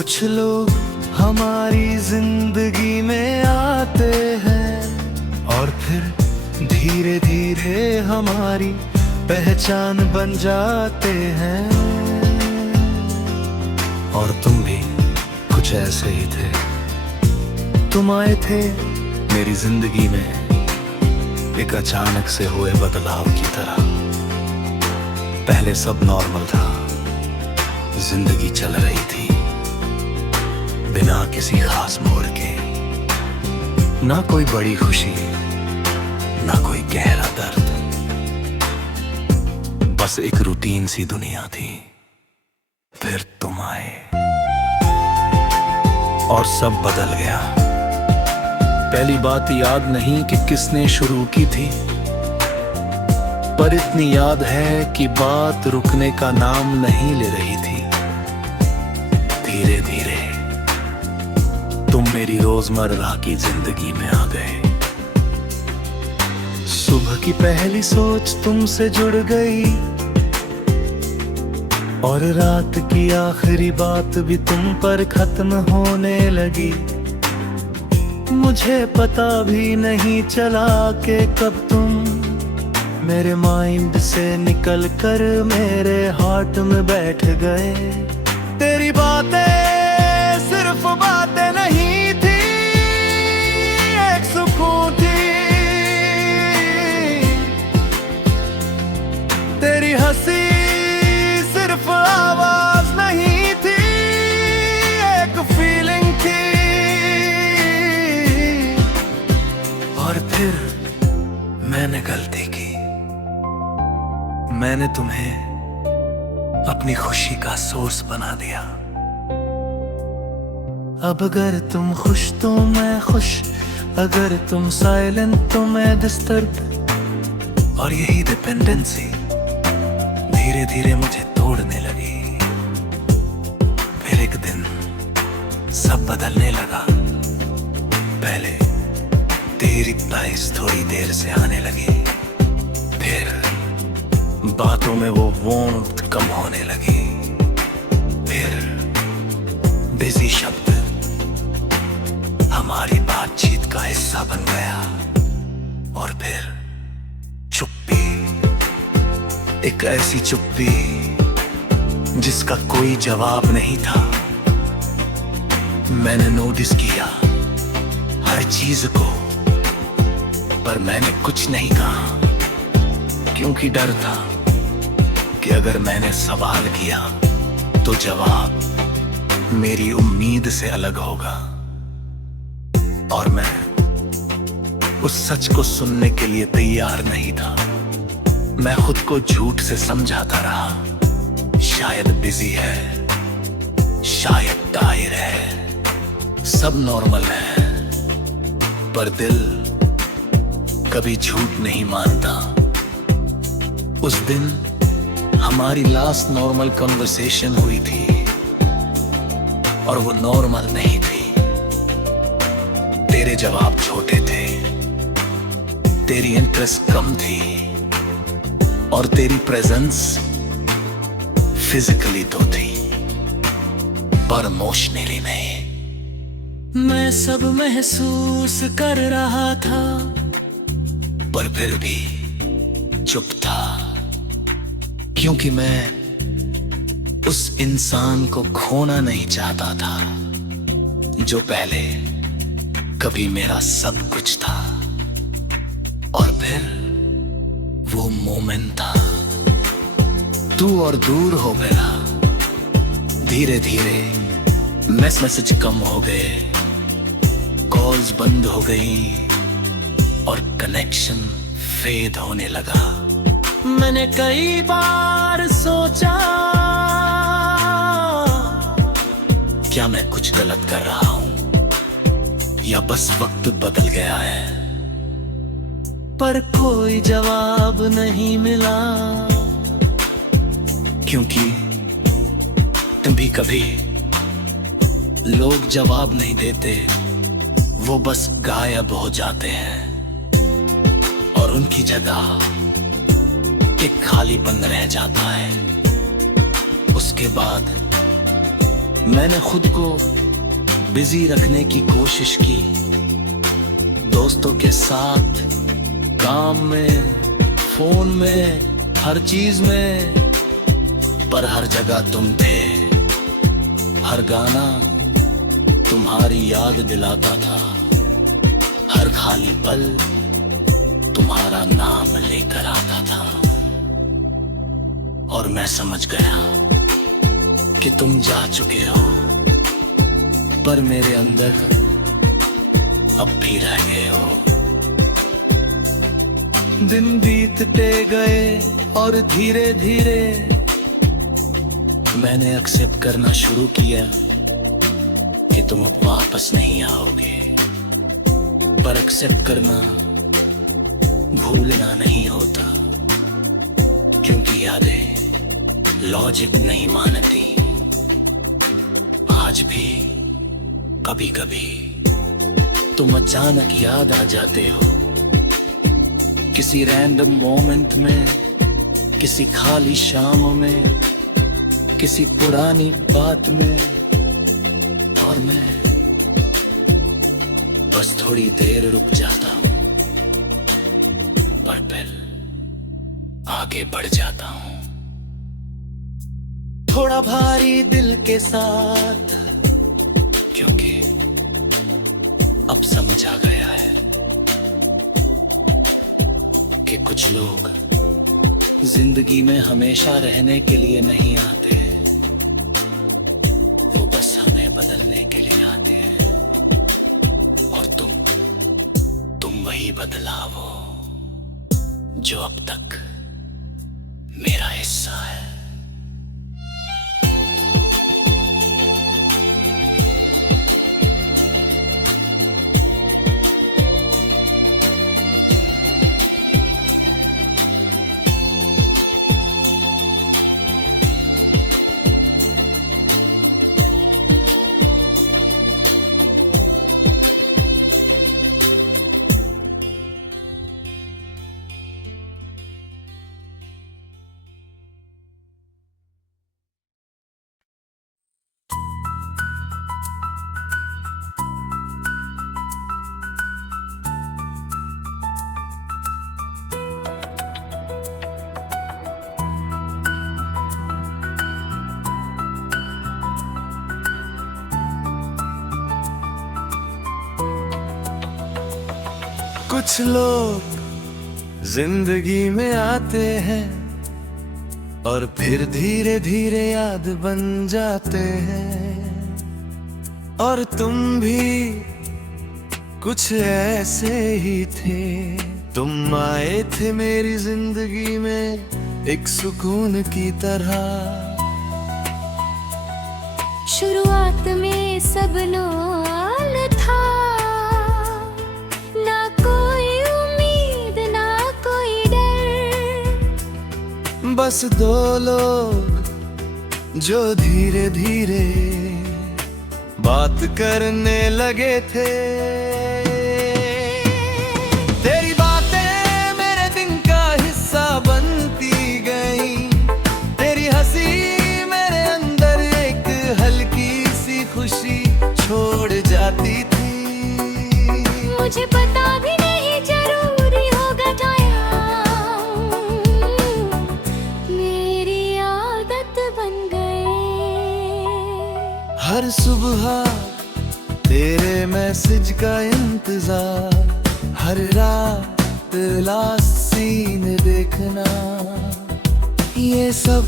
कुछ लोग हमारी जिंदगी में आते हैं और फिर धीरे धीरे हमारी पहचान बन जाते हैं। और तुम भी कुछ ऐसे ही थे। तुम आए थे मेरी जिंदगी में एक अचानक से हुए बदलाव की तरह। पहले सब नॉर्मल था, जिंदगी चल रही थी बिना किसी खास मोड़ के। ना कोई बड़ी खुशी, ना कोई गहरा दर्द, बस एक रूटीन सी दुनिया थी। फिर तुम आए और सब बदल गया। पहली बात याद नहीं कि किसने शुरू की थी, पर इतनी याद है कि बात रुकने का नाम नहीं ले रही थी। धीरे धीरे तुम मेरी रोजमर्रा की जिंदगी में आ गए। सुबह की पहली सोच तुमसे जुड़ गई और रात की आखिरी बात भी तुम पर खत्म होने लगी। मुझे पता भी नहीं चला कि कब तुम मेरे माइंड से निकल कर मेरे हार्ट में बैठ गए। तेरी बातें सिर्फ बातें नहीं थी, एक सुकून थी। तेरी हंसी सिर्फ आवाज नहीं थी, एक फीलिंग थी। और फिर मैंने गलती की। मैंने तुम्हें अपनी खुशी का सोर्स बना दिया। अब अगर तुम खुश तो मैं खुश, अगर तुम साइलेंट तो मैं डिस्टर्ब। और यही डिपेंडेंसी धीरे धीरे मुझे तोड़ने लगी। फिर एक दिन सब बदलने लगा। पहले तेरी प्राइस थोड़ी देर से आने लगी, फिर बातों में वो वार्मथ कम होने लगी, फिर बिजी शब्द हमारी बातचीत का हिस्सा बन गया। और फिर चुप्पी, एक ऐसी चुप्पी जिसका कोई जवाब नहीं था। मैंने नोटिस किया हर चीज को, पर मैंने कुछ नहीं कहा, क्योंकि डर था कि अगर मैंने सवाल किया तो जवाब मेरी उम्मीद से अलग होगा। और मैं उस सच को सुनने के लिए तैयार नहीं था। मैं खुद को झूठ से समझाता रहा। शायद बिजी है, शायद टायर है, सब नॉर्मल है। पर दिल कभी झूठ नहीं मानता। उस दिन हमारी लास्ट नॉर्मल कन्वर्सेशन हुई थी, और वो नॉर्मल नहीं थी। तेरे जवाब छोटे थे, तेरी इंटरेस्ट कम थी, और तेरी प्रेजेंस फिजिकली तो थी, पर इमोशनली नहीं। मैं सब महसूस कर रहा था, पर फिर भी चुप था, क्योंकि मैं उस इंसान को खोना नहीं चाहता था जो पहले कभी मेरा सब कुछ था। और फिर वो मोमेंट था, तू और दूर हो गया। धीरे धीरे मैसेज कम हो गए, कॉल्स बंद हो गई, और कनेक्शन फेड होने लगा। मैंने कई बार सोचा, क्या मैं कुछ गलत कर रहा हूं, या बस वक्त बदल गया है। पर कोई जवाब नहीं मिला, क्योंकि कभी कभी लोग जवाब नहीं देते, वो बस गायब हो जाते हैं, और उनकी जगह एक खालीपन रह जाता है। उसके बाद मैंने खुद को बिजी रखने की कोशिश की, दोस्तों के साथ, काम में, फोन में, हर चीज में, पर हर जगह तुम थे। हर गाना तुम्हारी याद दिलाता था, हर खाली पल तुम्हारा नाम लेकर आता था। और मैं समझ गया कि तुम जा चुके हो, पर मेरे अंदर अब भी रह गए हो। दिन बीतते गए और धीरे धीरे मैंने एक्सेप्ट करना शुरू किया कि तुम अब वापस नहीं आओगे। पर एक्सेप्ट करना भूलना नहीं होता, क्योंकि यादें लॉजिक नहीं मानती। आज भी कभी कभी तुम अचानक याद आ जाते हो, किसी रैंडम मोमेंट में, किसी खाली शाम में, किसी पुरानी बात में। और मैं बस थोड़ी देर रुक जाता हूं, पर फिर आगे बढ़ जाता हूं, थोड़ा भारी दिल के साथ, क्योंकि अब समझ आ गया है कि कुछ लोग जिंदगी में हमेशा रहने के लिए नहीं आते, वो बस हमें बदलने के लिए आते हैं। और तुम वही बदलाव हो जो अब तक मेरा हिस्सा है। कुछ लोग जिंदगी में आते हैं और फिर धीरे धीरे याद बन जाते हैं। और तुम भी कुछ ऐसे ही थे, तुम आए थे मेरी जिंदगी में एक सुकून की तरह। शुरुआत में सब नॉर्मल था, ना कोई उम्मीद ना कोई डर, बस दो लोग जो धीरे धीरे बात करने लगे थे। तेरी बातें मेरे दिन का हिस्सा बनती गई, तेरी हंसी मेरे अंदर एक हल्की सी खुशी छोड़ जाती थी। मुझे पता भी नहीं जरूरी होगा जाया, मेरी आदत बन गए। हर सुबह तेरे मैसेज का इंतजार, हर रात लास्ट सीन देखना, ये सब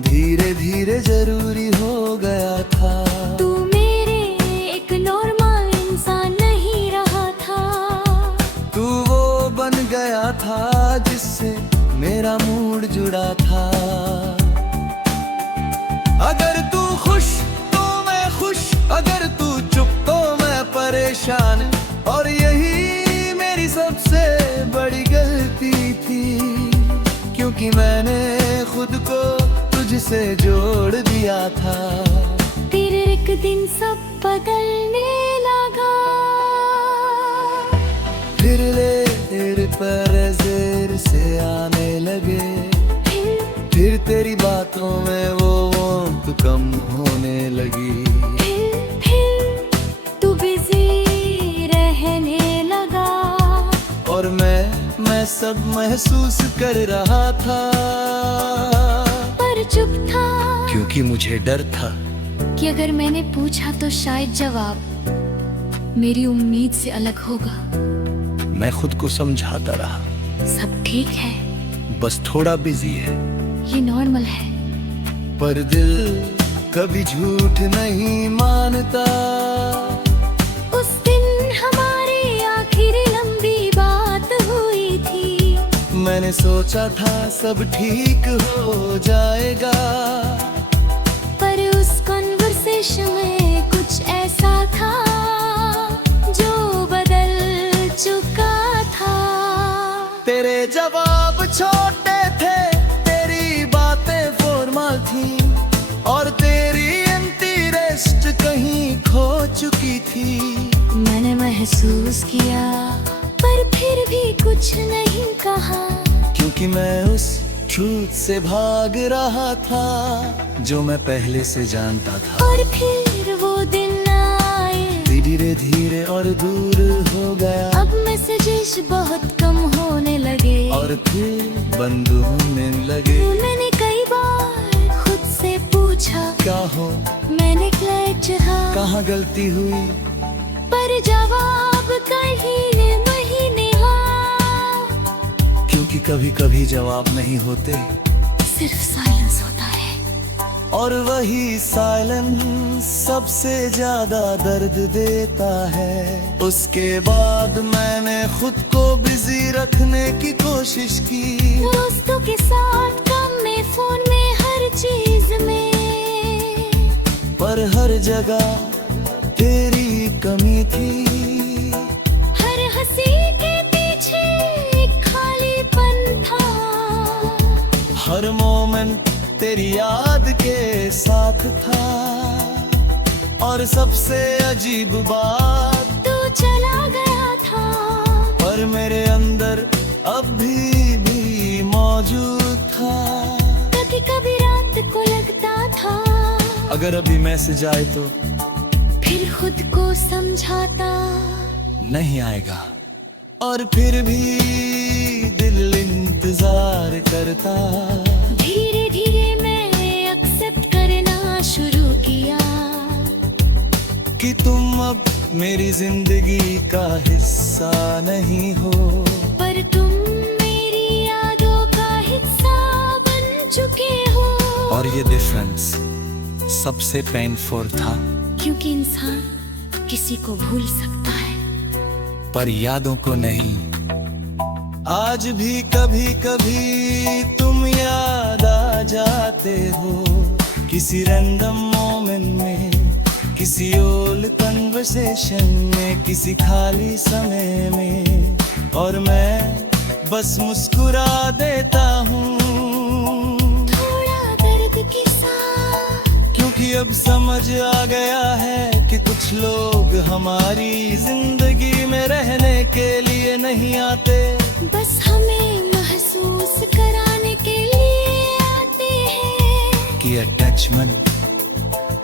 धीरे धीरे जरूरी हो गया था। तू मेरे एक नॉर्मल इंसान नहीं रहा था, तू वो बन गया था जिससे मेरा मूड जुड़ा था। अगर तू खुश तो मैं खुश, अगर तू चुप तो मैं परेशान। और यही मेरी सबसे बड़ी गलती थी, क्योंकि मैंने खुद को तुझसे जोड़ दिया था। फिर एक दिन सब बदलने लगा, फिर लेर पर ज़ेर से आने लगे, फिर तेरी बातों में वो वार्मथ कम होने मैं सब महसूस कर रहा था, पर चुप था क्योंकि मुझे डर था कि अगर मैंने पूछा तो शायद जवाब मेरी उम्मीद से अलग होगा। मैं खुद को समझाता रहा, सब ठीक है, बस थोड़ा बिजी है। ये नॉर्मल है। पर दिल कभी झूठ नहीं मानता। उस दिन हमारी आखिरी लंबी बात हुई थी। मैंने सोचा था सब ठीक हो जाएगा, पर उस कन्वर्सेशन में कुछ ऐसा था जो बदल चुका था। तेरे जवाब छोटे थे, तेरी बातें फॉर्मल थी, और तेरी इंटरेस्ट कहीं खो चुकी थी। मैंने महसूस किया, पर फिर भी कुछ नहीं कहा, क्योंकि मैं उस ट्रूथ से भाग रहा था जो मैं पहले से जानता था। और फिर वो दिन आए, धीरे धीरे और दूर हो गया। अब मैसेजेस बहुत कम होने लगे, और फिर बंद होने लगे। मैंने कई बार खुद से पूछा, क्या हो, मैंने क्या चाहा, कहाँ गलती हुई? पर जवाब कहीं महीने हाँ। क्योंकि कभी कभी जवाब नहीं होते, सिर्फ साइलेंस होता है। और वही साइलेंस सबसे ज्यादा दर्द देता है। उसके बाद मैंने खुद को बिजी रखने की कोशिश की, दोस्तों के साथ, काम में, फोन में, हर चीज में, पर हर जगह तेरी कमी थी। हर हंसी के पीछे एक खालीपन था, हर मोमेंट तेरी याद के साथ था। और सबसे अजीब बात, तू चला गया था, पर मेरे अंदर अब भी मौजूद था। कभी कभी रात को लगता था, अगर अभी मैसेज आए तो फिर खुद को समझाता, नहीं आएगा। और फिर भी दिल इंतजार करता। धीरे धीरे मैंने एक्सेप्ट करना शुरू किया कि तुम अब मेरी जिंदगी का हिस्सा नहीं हो, पर तुम मेरी यादों का हिस्सा बन चुके हो। और ये डिफरेंस सबसे पेनफुल था, क्योंकि इंसान किसी को भूल सकता है, पर यादों को नहीं। आज भी कभी कभी तुम याद आ जाते हो, किसी रैंडम मोमेंट में, किसी ओल्ड कन्वर्सेशन में, किसी खाली समय में। और मैं बस मुस्कुरा देता हूँ, थोड़ा दर्द के साथ, क्योंकि अब समझ आ गया है कि कुछ लोग हमारी जिंदगी में रहने के लिए नहीं आते, बस हमें महसूस कराने के लिए आते हैं कि अटैचमेंट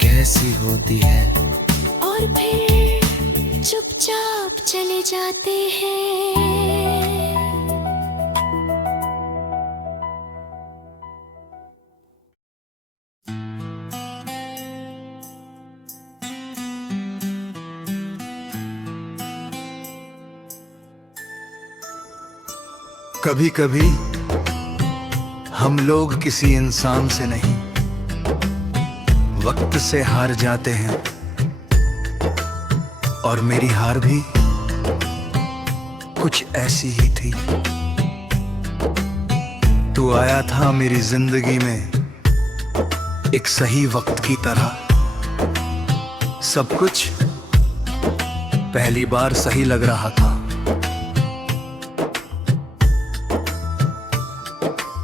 कैसी होती है। और फिर चुपचाप चले जाते हैं। कभी कभी हम लोग किसी इंसान से नहीं, वक्त से हार जाते हैं। और मेरी हार भी कुछ ऐसी ही थी। तू आया था मेरी जिंदगी में एक सही वक्त की तरह। सब कुछ पहली बार सही लग रहा था।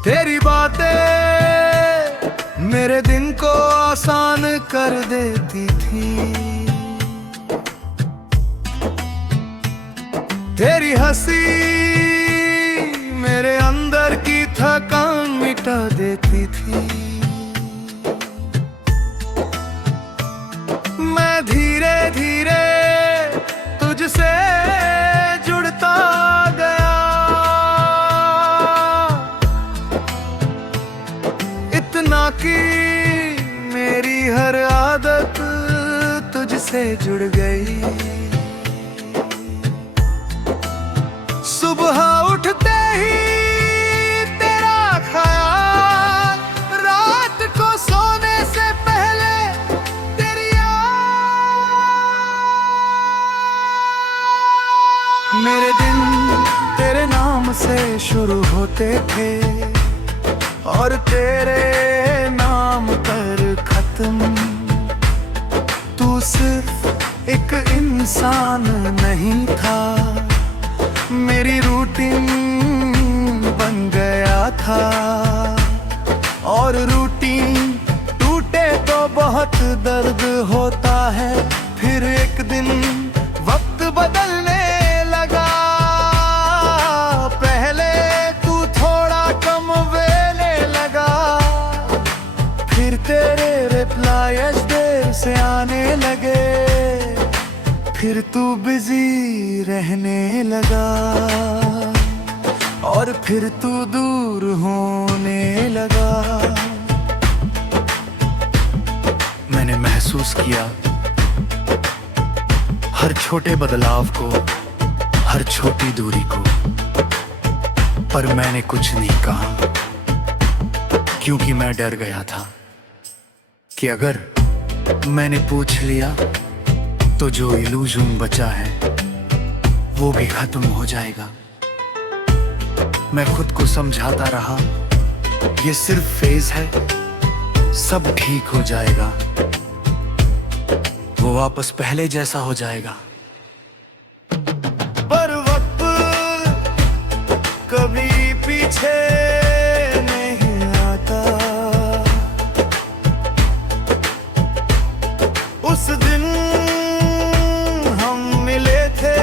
तेरी बातें मेरे दिन को आसान कर देती थी। तेरी हंसी मेरे अंदर की थकान मिटा देती थी। मैं धीरे धीरे तुझसे जुड़ता गया। से जुड़ गई। सुबह उठते ही तेरा ख्याल, रात को सोने से पहले तेरी याद। मेरे दिन तेरे नाम से शुरू होते थे और तेरे नाम पर खत्म। तू सिर्फ एक इंसान नहीं था, मेरी रूटीन बन गया था। और रूटीन टूटे तो बहुत दर्द होता है। फिर एक दिन वक्त बदलने लगा। पहले तू थोड़ा कम वेले लगा, फिर तेरे रिप्लाईज देर से आने लगे, फिर तू बिजी रहने लगा और फिर तू दूर होने लगा। मैंने महसूस किया हर छोटे बदलाव को, हर छोटी दूरी को, पर मैंने कुछ नहीं कहा, क्योंकि मैं डर गया था कि अगर मैंने पूछ लिया तो जो इल्यूजन बचा है वो भी खत्म हो जाएगा। मैं खुद को समझाता रहा ये सिर्फ फेज है, सब ठीक हो जाएगा, वो वापस पहले जैसा हो जाएगा। पर वक्त कभी पीछे नहीं आता। उस दिन हम मिले थे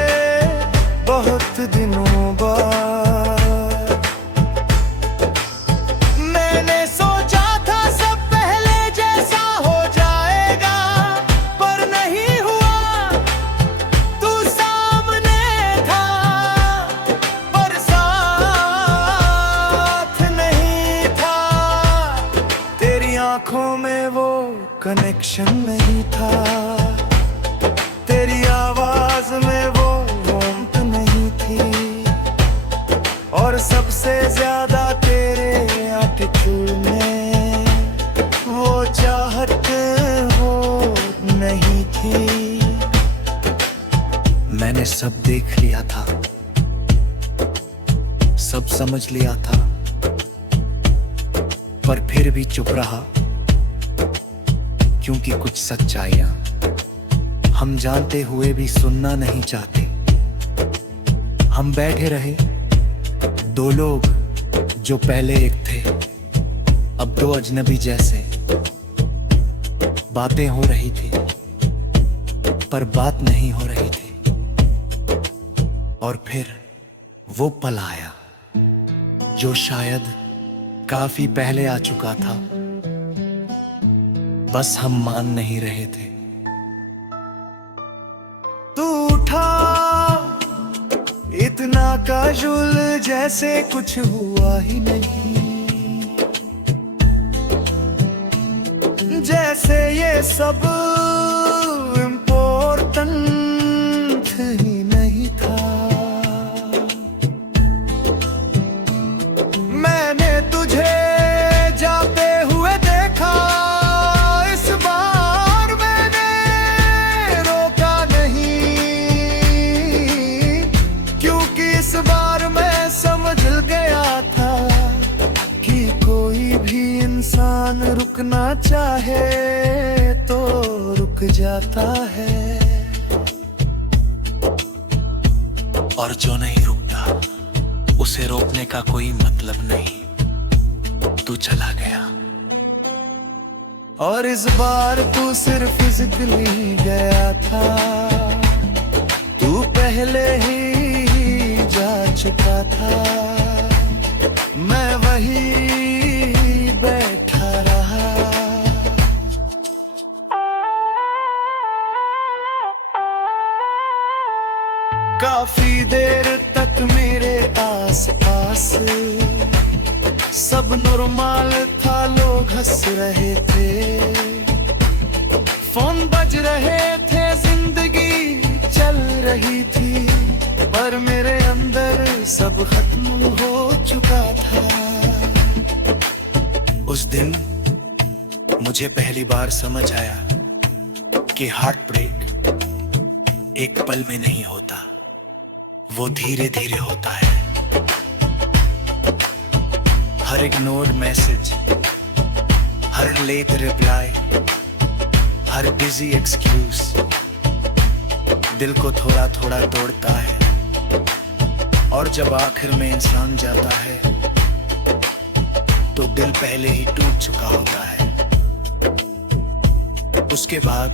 बहुत दिनों बाद। मैंने सोचा था सब पहले जैसा हो जाएगा, पर नहीं हुआ। तू सामने था पर साथ नहीं था। तेरी आंखों में वो कनेक्शन नहीं था, तेरी आवाज में वो वार्मथ नहीं थी, और सबसे ज्यादा तेरे एटीट्यूड में वो चाहत वो नहीं थी। मैंने सब देख लिया था, सब समझ लिया था, पर फिर भी चुप रहा, क्योंकि कुछ सच्चाइयां हम जानते हुए भी सुनना नहीं चाहते। हम बैठे रहे, दो लोग जो पहले एक थे, अब दो अजनबी जैसे। बातें हो रही थी पर बात नहीं हो रही थी। और फिर वो पल आया जो शायद काफी पहले आ चुका था, बस हम मान नहीं रहे थे। तू उठा इतना कैजुअल जैसे कुछ हुआ ही नहीं, जैसे ये सब इम्पोर्टेंट ही नहीं था। मैंने तुझे जाते हुए देखा, इस बार मैंने रोका नहीं, क्योंकि इस बार मैं समझ गया था कि कोई भी इंसान रुकना चाहे तो रुक जाता है, और जो नहीं रुकता उसे रोकने का कोई मतलब नहीं। तू चला गया, और इस बार तू सिर्फ फिजिकली गया था, तू पहले ही जा चुका था। मैं वही बैठा रहा। काफी देर तक मेरे आसपास सब नॉर्मल था, लोग हंस रहे थे, फोन बज रहे थे जिंदगी चल रही थी, पर मेरे अंदर सब खत्म हो चुका था। उस दिन मुझे पहली बार समझ आया कि हार्ट ब्रेक एक पल में नहीं होता, वो धीरे धीरे होता है। हर इग्नोर्ड मैसेज, हर लेट रिप्लाई, हर बिजी एक्सक्यूज दिल को थोड़ा थोड़ा तोड़ता है। और जब आखिर में इंसान जाता है तो दिल पहले ही टूट चुका होता है। उसके बाद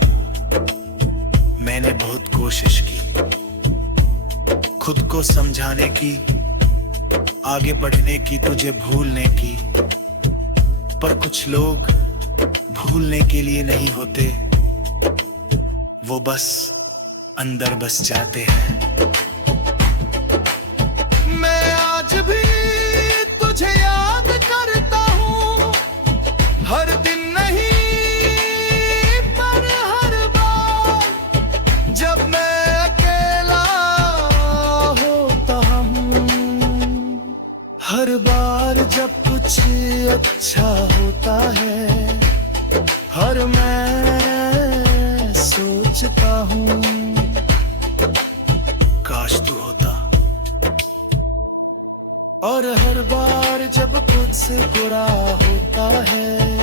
मैंने बहुत कोशिश की खुद को समझाने की, आगे बढ़ने की, तुझे भूलने की, पर कुछ लोग भूलने के लिए नहीं होते, वो बस अंदर बस जाते हैं। मैं आज भी तुझे याद करता हूँ, हर दिन नहीं पर हर बार जब मैं अकेला होता हूँ। हर बार जब कुछ अच्छा होता है, हर मैं सोचता हूँ काश तू होता। और हर बार जब खुद से बुरा होता है,